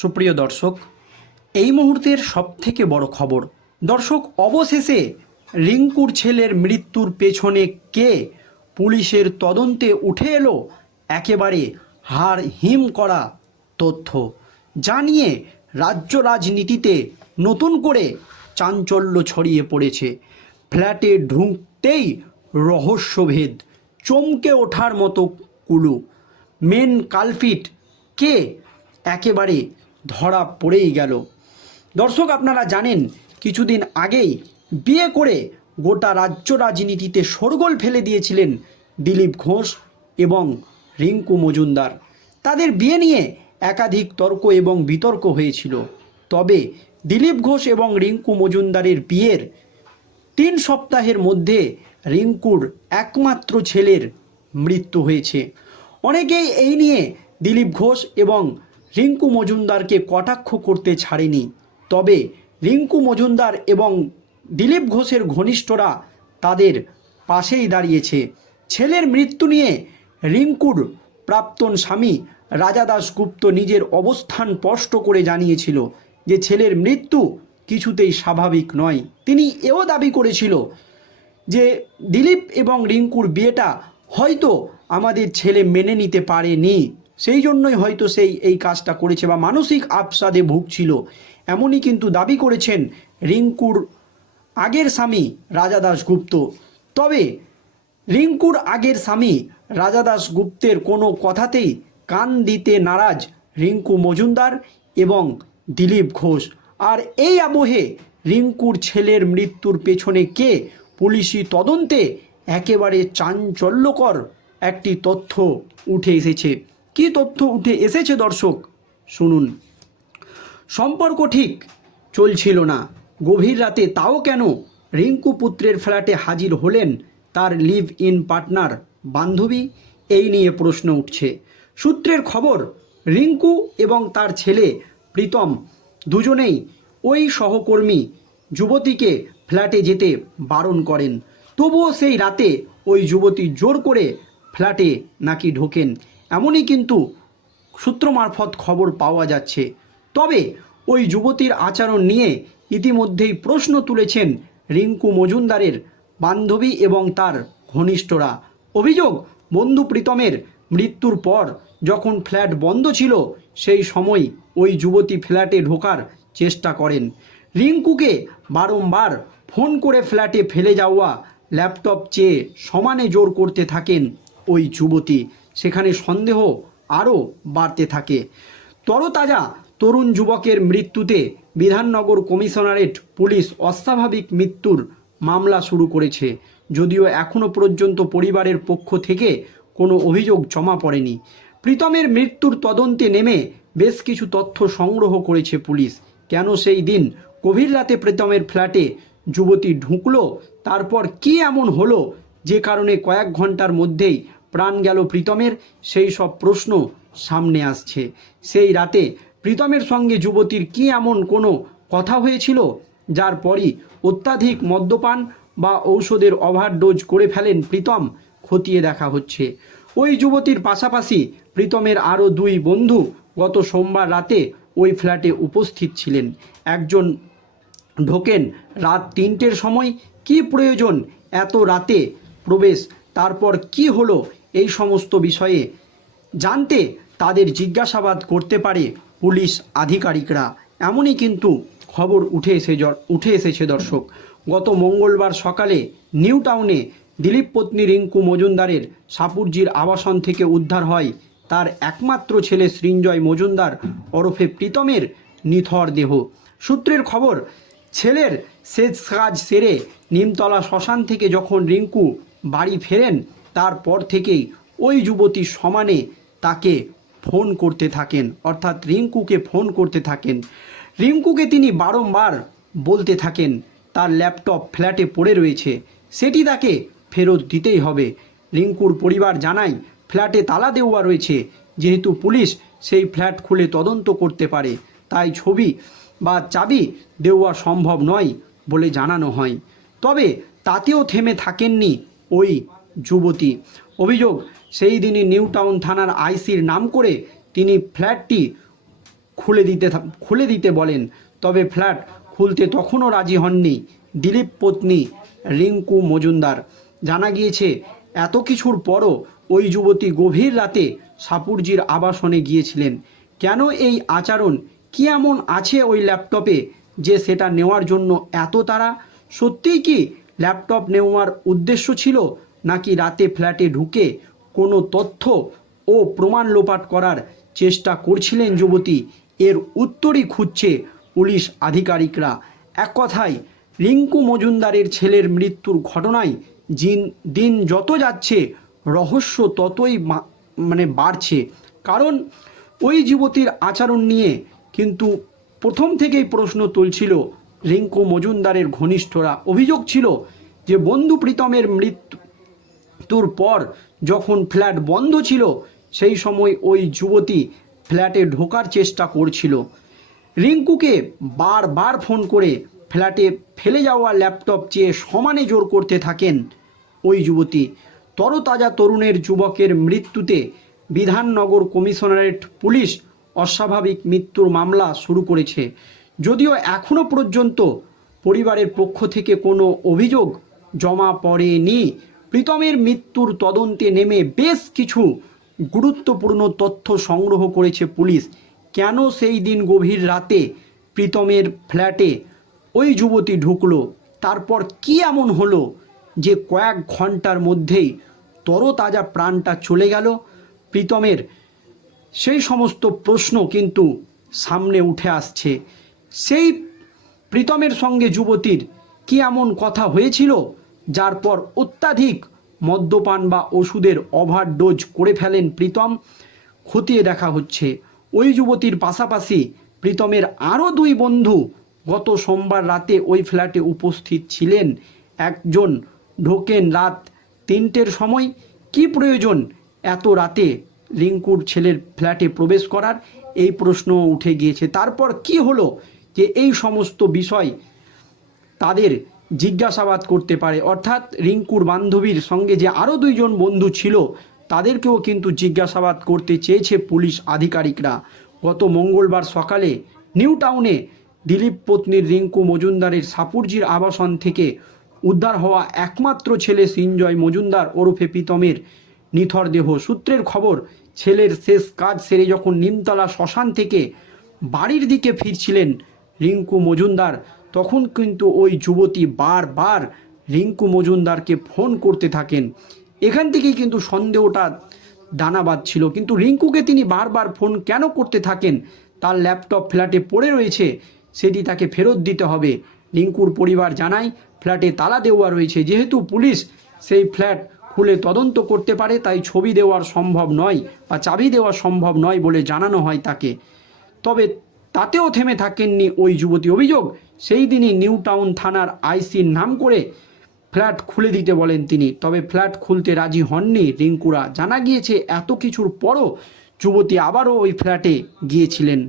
সুপ্রিয় দর্শক, এই মুহূর্তের সবথেকে বড় খবর। দর্শক, অবশেষে রিঙ্কুর ছেলের মৃত্যুর পেছনে কে পুলিশের তদন্তে উঠে এলো একেবারে হার হিম করা তথ্য। জানিয়ে রাজ্য রাজনীতিতে নতুন করে চাঞ্চল্য ছড়িয়ে পড়েছে। ফ্ল্যাটে ঢুকতেই রহস্যভেদ, চমকে ওঠার মতো কুলু। মেন কালফিট কে একেবারে ধরা পড়েই গেল। দর্শক, আপনারা জানেন, কিছুদিন আগেই বিয়ে করে গোটা রাজ্য রাজনীতিতে শোরগোল ফেলে দিয়েছিলেন দিলীপ ঘোষ এবং রিঙ্কু মজুমদার। তাদের বিয়ে নিয়ে একাধিক তর্ক এবং বিতর্ক হয়েছিল। তবে দিলীপ ঘোষ এবং রিঙ্কু মজুমদারের বিয়ের তিন সপ্তাহের মধ্যে রিঙ্কুর একমাত্র ছেলের মৃত্যু হয়েছে। অনেকেই এই নিয়ে দিলীপ ঘোষ এবং রিঙ্কু মজুমদারকে কটাক্ষ করতে ছাড়েনি। তবে রিঙ্কু মজুমদার এবং দিলীপ ঘোষের ঘনিষ্ঠরা তাদের পাশেই দাঁড়িয়েছে। ছেলের মৃত্যু নিয়ে রিঙ্কুর প্রাক্তন স্বামী রাজা দাশগুপ্ত নিজের অবস্থান স্পষ্ট করে জানিয়েছিল যে ছেলের মৃত্যু কিছুতেই স্বাভাবিক নয়। তিনি এও দাবি করেছিল যে দিলীপ এবং রিঙ্কুর বিয়েটা হয়তো আমাদের ছেলে মেনে নিতে পারেনি। সেই জন্যই হয়তো সেই এই কাজটা করেছে বা মানসিক আবসাদে ভুগছিল। এমনই কিন্তু দাবি করেছেন রিঙ্কুর আগের স্বামী রাজা দাশগুপ্ত। তবে রিঙ্কুর আগের স্বামী রাজা দাশগুপ্তের কোনো কথাতেই কান দিতে নারাজ রিঙ্কু মজুমদার এবং দিলীপ ঘোষ। আর এই আবহে রিঙ্কুর ছেলের মৃত্যুর পেছনে কে পুলিশি তদন্তে একেবারে চাঞ্চল্যকর একটি তথ্য উঠে এসেছে। কি তথ্য উঠে এসেছে, দর্শক? শুনুন। সম্পর্ক ঠিক চলছিল না। গভীর রাতে তাও কেন রিঙ্কু পুত্রের ফ্ল্যাটে হাজির হলেন তার লিভ ইন পার্টনার বান্ধবী? এই নিয়ে প্রশ্ন উঠছে। সূত্রের খবর, রিঙ্কু এবং তার ছেলে প্রীতম দুজনেই ওই সহকর্মী যুবতীকে ফ্ল্যাটে যেতে বারণ করেন। তবুও সেই রাতে ওই যুবতী জোর করে ফ্ল্যাটে নাকি ঢোকেন। এমনই কিন্তু সূত্র মারফত খবর পাওয়া যাচ্ছে। তবে ওই যুবতীর আচরণ নিয়ে ইতিমধ্যেই প্রশ্ন তুলেছেন রিঙ্কু মজুমদারের বান্ধবী এবং তার ঘনিষ্ঠরা। অভিযোগ, বন্ধু প্রীতমের মৃত্যুর পর যখন ফ্ল্যাট বন্ধ ছিল, সেই সময় ওই যুবতী ফ্ল্যাটে ঢোকার চেষ্টা করেন। রিঙ্কুকে বারংবার ফোন করে ফ্ল্যাটে ফেলে যাওয়া ল্যাপটপ চেয়ে সমানে জোর করতে থাকেন ওই যুবতী। সেখানে সন্দেহ আরও বাড়তে থাকে। তরতাজা তরুণ যুবকের মৃত্যুতে বিধাননগর কমিশনারেট পুলিশ অস্বাভাবিক মৃত্যুর মামলা শুরু করেছে। যদিও এখনও পর্যন্ত পরিবারের পক্ষ থেকে কোনো অভিযোগ জমা পড়েনি। প্রীতমের মৃত্যুর তদন্তে নেমে বেশ কিছু তথ্য সংগ্রহ করেছে পুলিশ। কেন সেই দিন? গভীর রাতে প্রীতমের ফ্ল্যাটে যুবতী ঢুকলো, তারপর কি এমন হলো? যে কারণে কয়েক ঘণ্টার মধ্যেই প্রাণ গেল প্রীতমের, সেই সব প্রশ্ন সামনে আসছে। সেই রাতে প্রীতমের সঙ্গে যুবতীর কি এমন কোনো কথা হয়েছিল, যার পরই অত্যাধিক মদ্যপান বা ঔষধের ওভারডোজ করে ফেলেন প্রীতম, খতিয়ে দেখা হচ্ছে। ওই যুবতীর পাশাপাশি প্রীতমের আরও দুই বন্ধু গত সোমবার রাতে ওই ফ্ল্যাটে উপস্থিত ছিলেন। একজন ঢোকেন রাত তিনটের সময়, কি প্রয়োজন এত রাতে প্রবেশ? তারপর কি হলো? এই সমস্ত বিষয়ে জানতে তাদের জিজ্ঞাসাবাদ করতে পারে পুলিশ আধিকারিকরা। এমনই কিন্তু খবর উঠে এসে উঠে এসেছে দর্শক। গত মঙ্গলবার সকালে নিউ টাউনে দিলীপ পত্নী রিঙ্কু মজুমদারের সাপুরজির আবাসন থেকে উদ্ধার হয়। তার একমাত্র ছেলে সৃঞ্জয় মজুমদার ওরফে প্রীতমের নিথর দেহ। সূত্রের খবর, ছেলের শেষ কাজ সেরে নিমতলা শ্মশান থেকে যখন রিঙ্কু বাড়ি ফেরেন তারপর থেকেই ওই যুবতী সমানে তাকে ফোন করতে থাকেন, অর্থাৎ রিঙ্কুকে ফোন করতে থাকেন। রিঙ্কুকে তিনি বারংবার বলতে থাকেন, তার ল্যাপটপ ফ্ল্যাটে পড়ে রয়েছে, সেটি তাকে ফেরত দিতেই হবে। রিঙ্কুর পরিবার জানায়, ফ্ল্যাটে তালা দেওয়া রয়েছে, যেহেতু পুলিশ সেই ফ্ল্যাট খুলে তদন্ত করতে পারে, তাই ছবি বা চাবি দেওয়া সম্ভব নয় বলে জানানো হয়। তবে তাতেও থেমে থাকেননি ওই যুবতী। অভিযোগ, সেই দিনই নিউ টাউন থানার আইসির নাম করে তিনি ফ্ল্যাটটি খুলে দিতে খুলে দিতে বলেন। তবে ফ্ল্যাট খুলতে তখনও রাজি হননি দিলীপ পত্নী রিঙ্কু মজুমদার। জানা গিয়েছে, এত কিছুর পরও ওই যুবতী গভীর রাতে সাপুরজির আবাসনে গিয়েছিলেন। কেন এই আচরণ? কি এমন আছে ওই ল্যাপটপে যে সেটা নেওয়ার জন্য এত তারা সত্যিই কি ল্যাপটপ নেওয়ার উদ্দেশ্য ছিল নাকি রাতে ফ্ল্যাটে ঢুকে কোনো তথ্য ও প্রমাণ লোপাট করার চেষ্টা করছিলেন যুবতী? এর উত্তরই খুঁজছে পুলিশ আধিকারিকরা। এক কথায় রিঙ্কু মজুমদারের ছেলের মৃত্যুর ঘটনায় জিন দিন যত যাচ্ছে, রহস্য ততই মানে বাড়ছে। কারণ, ওই যুবতীর আচরণ নিয়ে কিন্তু প্রথম থেকেই প্রশ্ন তুলছিল রিঙ্কু মজুমদারের ঘনিষ্ঠরা। অভিযোগ ছিল যে বন্ধু প্রীতমের মৃত্যু মৃত্যুর পর যখন ফ্ল্যাট বন্ধ ছিল, সেই সময় ওই যুবতী ফ্ল্যাটে ঢোকার চেষ্টা করছিল। রিঙ্কুকে বারবার ফোন করে ফ্ল্যাটে ফেলে যাওয়া ল্যাপটপ চেয়ে সমানে জোর করতে থাকেন ওই যুবতী। তরতাজা তরুণের যুবকের মৃত্যুতে বিধাননগর কমিশনারেট পুলিশ অস্বাভাবিক মৃত্যুর মামলা শুরু করেছে। যদিও এখনও পর্যন্ত পরিবারের পক্ষ থেকে কোনো অভিযোগ জমা পড়েনি প্রীতমের মৃত্যুর তদন্তে নেমে বেশ কিছু গুরুত্বপূর্ণ তথ্য সংগ্রহ করেছে পুলিশ। কেন সেই দিন গভীর রাতে প্রীতমের ফ্ল্যাটে ওই যুবতী ঢুকলো? তারপর কি এমন হলো যে কয়েক ঘণ্টার মধ্যেই তরতাজা প্রাণটা চলে গেল? প্রীতমের সেই সমস্ত প্রশ্ন কিন্তু সামনে উঠে আসছে। সেই প্রীতমের সঙ্গে যুবতীর কি এমন কথা হয়েছিল? যার পর অত্যাধিক মদ্যপান বা ওষুধের ওভারডোজ করে ফেলেন প্রীতম। খতিয়ে দেখা হচ্ছে, ওই যুবতীর পাশাপাশি প্রীতমের আরও দুই বন্ধু গত সোমবার রাতে ওই ফ্ল্যাটে উপস্থিত ছিলেন। একজন ঢোকেন রাত তিনটের সময়। কি প্রয়োজন এত রাতে রিঙ্কুর ছেলের ফ্ল্যাটে প্রবেশ করার? এই প্রশ্ন উঠে গিয়েছে। তারপর কি হলো যে এই সমস্ত বিষয় তাদের জিজ্ঞাসাবাদ করতে পারে। অর্থাৎ রিঙ্কুর বান্ধবীর সঙ্গে যে আরও দুইজন বন্ধু ছিল, তাদেরকেও কিন্তু জিজ্ঞাসাবাদ করতে চেয়েছে পুলিশ আধিকারিকরা। গত মঙ্গলবার সকালে নিউ টাউনে দিলীপ পত্নীর রিঙ্কু মজুমদারের সাপুরজির আবাসন থেকে উদ্ধার হওয়া একমাত্র ছেলে সিঞ্জয় মজুমদার ওরফে প্রীতমের নিথর দেহ। সূত্রের খবর, ছেলের শেষ কাজ সেরে যখন নিমতলা শ্মশান থেকে বাড়ির দিকে ফিরছিলেন রিঙ্কু মজুমদার তখন কিন্তু ওই যুবতী বারবার রিঙ্কু মজুমদারকে ফোন করতে থাকেন। এখান থেকেই কিন্তু সন্দেহটা দানা ছিল। কিন্তু রিঙ্কুকে তিনি বারবার ফোন কেন করতে থাকেন? তার ল্যাপটপ ফ্ল্যাটে পড়ে রয়েছে, সেটি তাকে ফেরত দিতে হবে। রিঙ্কুর পরিবার জানায়, ফ্ল্যাটে তালা দেওয়া রয়েছে। যেহেতু পুলিশ সেই ফ্ল্যাট খুলে তদন্ত করতে পারে, তাই ছবি দেওয়ার সম্ভব নয় বা চাবি দেওয়া সম্ভব নয় বলে জানানো হয় তাকে। তবে তাতেও থেমে থাকেননি ওই যুবতী। অভিযোগ, সেই দিনই নিউ টাউন থানার আইসির নাম করে ফ্ল্যাট খুলে দিতে বলেন তিনি। তবে ফ্ল্যাট খুলতে রাজি হননি রিঙ্কুরা। জানা গিয়েছে, এত কিছুর পরও যুবতী আবারও ওই ফ্ল্যাটে গিয়েছিলেন।